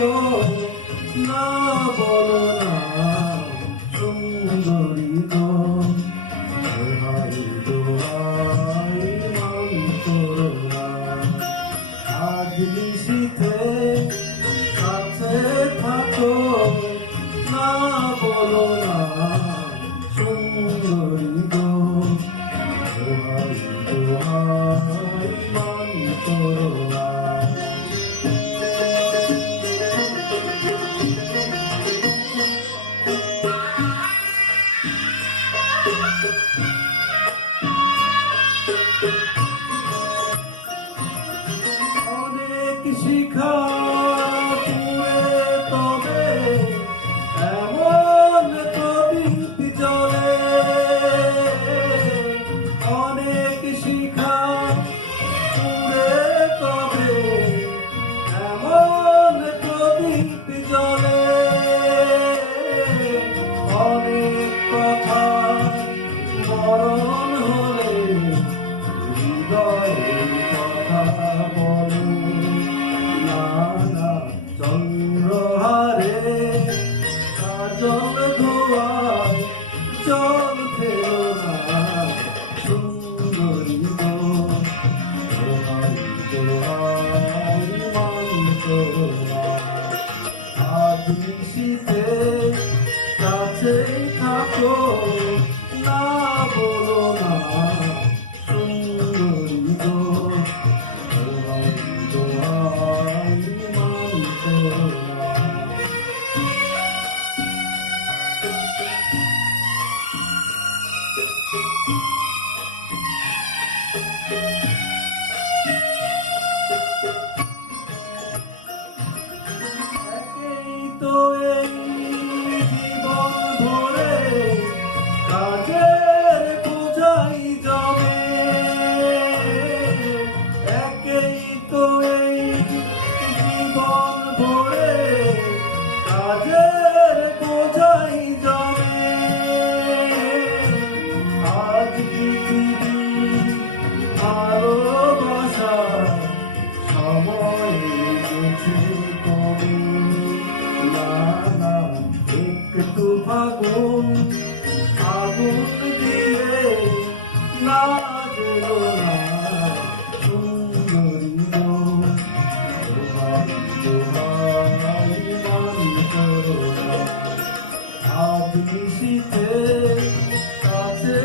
থাকো না বলো না সুন্দরী গো দোহাই দোহাই মান করো না আজ নিশীথে কাছে থাকো না বলো না সুন্দরী গো দোহাই দোহাই মান করো না অনেক শিখা পুরে তবে এমন কবি চলে অনেক শিখা পুরে তবে এমন কবি চলে অনেক কথা মরণ হলে হৃদয়ের কথা বলে না না চন্দ্রহারে কাজল ধোয়ায় জল ফেলো না সুন্দরী গো দোহাই দোহাই মান করো না আজ নিশীথে কাছে থাকো না বলো না সুন্দরী গো দোহাই দোহাই মান করো না একেই তো এই জীবন ভরে কাজের বোঝাই জমে একেই তো এই জীবন ভরে কাজের বোঝাই জমে আজ পৃথিবী ভালোবাসা সময় গেছে কমে না না একটু ফাগুন আগুন দিয়ে না দিলো না সুন্দরী গো দোহাই দোহাই মান করো না আজ নিশীথে কাছে